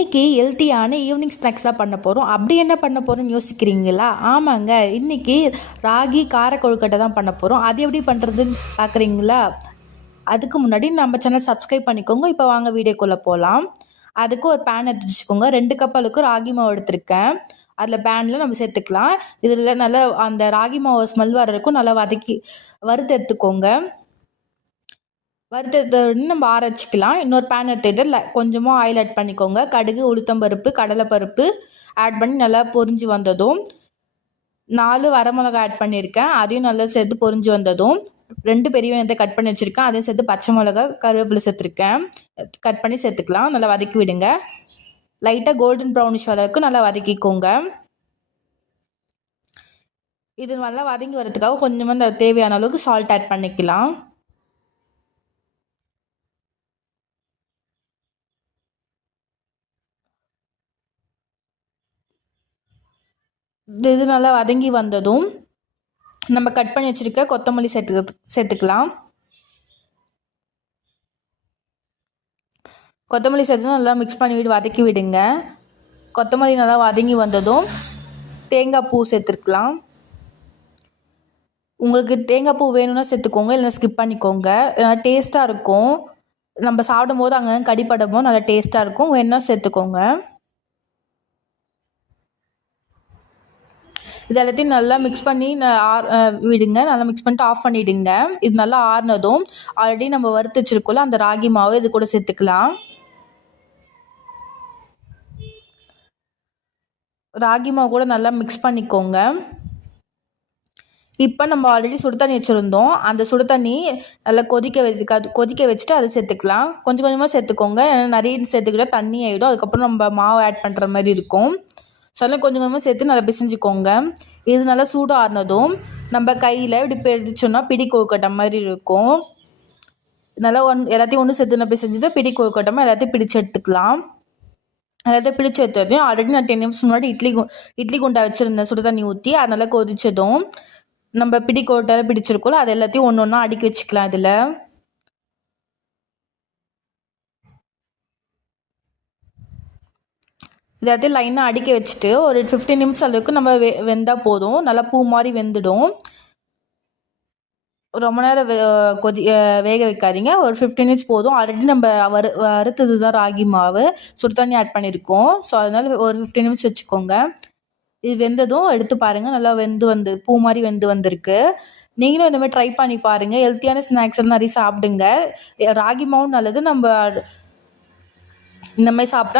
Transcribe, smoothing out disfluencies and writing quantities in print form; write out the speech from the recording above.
இன்றைக்கி ஹெல்த்தியான ஈவினிங் ஸ்நாக்ஸாக பண்ண போகிறோம். அப்படி என்ன பண்ண போகிறோம்னு யோசிக்கிறீங்களா? ஆமாங்க, இன்றைக்கி ராகி கார கொழுக்கட்டை தான் பண்ண போகிறோம். அது எப்படி பண்ணுறதுன்னு பார்க்குறீங்களா? அதுக்கு முன்னாடி நம்ம சேனல் சப்ஸ்கிரைப் பண்ணிக்கோங்க. இப்போ வாங்க வீடியோக்குள்ளே போகலாம். அதுக்கு ஒரு பேன் எடுத்து வச்சுக்கோங்க. 2 கப் அளவுக்கு ராகி மாவு எடுத்திருக்கேன். அதில் பேனில் நம்ம சேர்த்துக்கலாம். இதில் நல்லா அந்த ராகி மாவு ஸ்மெல் வர வரைக்கும் நல்லா வறுத்து எடுத்துக்கோங்க. வறுத்தது நம்ம ஆற வச்சுக்கலாம். இன்னொரு பேன் எடுத்துக்கிட்டு கொஞ்சமாக ஆயில் ஆட் பண்ணிக்கோங்க. கடுகு, உளுத்தம்பருப்பு, கடலைப்பருப்பு ஆட் பண்ணி நல்லா பொரிஞ்சு வந்ததும் 4 வரமிளகாய் ஆட் பண்ணியிருக்கேன். அதையும் நல்லா சேர்த்து பொரிஞ்சு வந்ததும் 2 பெரிய வெங்காயத்தை கட் பண்ணி வச்சுருக்கேன். அதையும் சேர்த்து பச்சை மிளகா, கருவேப்பிலை சேர்த்துருக்கேன். கட் பண்ணி சேர்த்துக்கலாம். நல்லா வதக்கி விடுங்க. லைட்டாக கோல்டன் ப்ரௌனிஷ் அளவுக்கு நல்லா வதக்கிக்கோங்க. இது நல்லா வதங்கி வரதுக்காக கொஞ்சமாக தேவையான அளவுக்கு சால்ட் ஆட் பண்ணிக்கலாம். இது நல்லா வதங்கி வந்ததும் நம்ம கட் பண்ணி வச்சுருக்க கொத்தமல்லி சேர்த்துக்கலாம். கொத்தமல்லி சேர்த்து நல்லா மிக்ஸ் பண்ணி வதக்கி விடுங்க. கொத்தமல்லி நல்லா வதங்கி வந்ததும் தேங்காய் பூ சேர்த்துருக்கலாம். உங்களுக்கு தேங்காய் பூ வேணும்னா சேர்த்துக்கோங்க, இல்லைன்னா ஸ்கிப் பண்ணிக்கோங்க. நல்லா டேஸ்ட்டாக இருக்கும். நம்ம சாப்பிடும் போது அங்கே கடிப்படமோ நல்லா டேஸ்ட்டாக இருக்கும். வேணும்னா சேர்த்துக்கோங்க. இது எல்லாத்தையும் நல்லா மிக்ஸ் பண்ணி விடுங்க. நல்லா மிக்ஸ் பண்ணிட்டு ஆஃப் பண்ணிவிடுங்க. இது நல்லா ஆறுனதும் ஆல்ரெடி நம்ம வறுத்து வச்சுருக்கோம்ல அந்த ராகி மாவு இது கூட சேர்த்துக்கலாம். ராகி மாவு கூட நல்லா மிக்ஸ் பண்ணிக்கோங்க. இப்போ நம்ம ஆல்ரெடி சுடு தண்ணி வச்சுருந்தோம். அந்த சுடு தண்ணி நல்லா கொதிக்க வச்சுட்டு அதை சேர்த்துக்கலாம். கொஞ்சம் கொஞ்சமாக சேர்த்துக்கோங்க. ஏன்னா நிறைய சேர்த்துக்கிட்டால் தண்ணி ஆகிடும். அதுக்கப்புறம் நம்ம மாவு ஆட் பண்ணுற மாதிரி இருக்கும். ஸோ அதெல்லாம் கொஞ்சம் கொஞ்சமாக சேர்த்து நல்லா பிசைஞ்சிக்கோங்க. இது நல்லா சூடு ஆறுனதும் நம்ம கையில் இப்படி பிடிச்சோன்னா பிடி கொழுக்கட்டை மாதிரி இருக்கும். நல்லா எல்லாத்தையும் ஒன்று சேர்த்து நம்ம பிசைஞ்சிட்டு பிடி கொழுக்கட்டமாக எல்லாத்தையும் பிடிச்சி எடுத்துக்கலாம். எல்லாத்தையும் பிடிச்சி எடுத்ததையும் ஆல்ரெடி நான் 10 நிமிஷம் முன்னாடி இட்லி குண்டா வச்சுருந்தேன். சுடு தண்ணி ஊற்றி அது நல்லா கொதிச்சதும் நம்ம பிடி கொழுக்கட்டை பிடிச்சிருக்கோம்ல அது எல்லாத்தையும் ஒன்று ஒன்றா அடுக்கி வச்சுக்கலாம். இதில் எல்லாத்தையும் லைனாக அடுக்கி வச்சுட்டு ஒரு 15 நிமிஷம் அளவுக்கு நம்ம வெந்தால் போதும். நல்லா பூ மாதிரி வெந்துடும். ரொம்ப நேரம் வேக வைக்காதீங்க. ஒரு 15 மினிட்ஸ் போதும். ஆல்ரெடி நம்ம வறுத்தது தான் ராகி மாவு, சுடு தண்ணி ஆட் பண்ணியிருக்கோம். ஸோ அதனால் ஒரு 15 நிமிட்ஸ் வச்சுக்கோங்க. இது வெந்ததும் எடுத்து பாருங்கள். நல்லா பூ மாதிரி வெந்து வந்திருக்கு. நீங்களும் இந்த மாதிரி ட்ரை பண்ணி பாருங்கள். ஹெல்த்தியான ஸ்நாக்ஸ் எல்லாம் நிறைய சாப்பிடுங்க. ராகி மாவும் நல்லது. நம்ம இந்த மாதிரி சாப்பிட்டா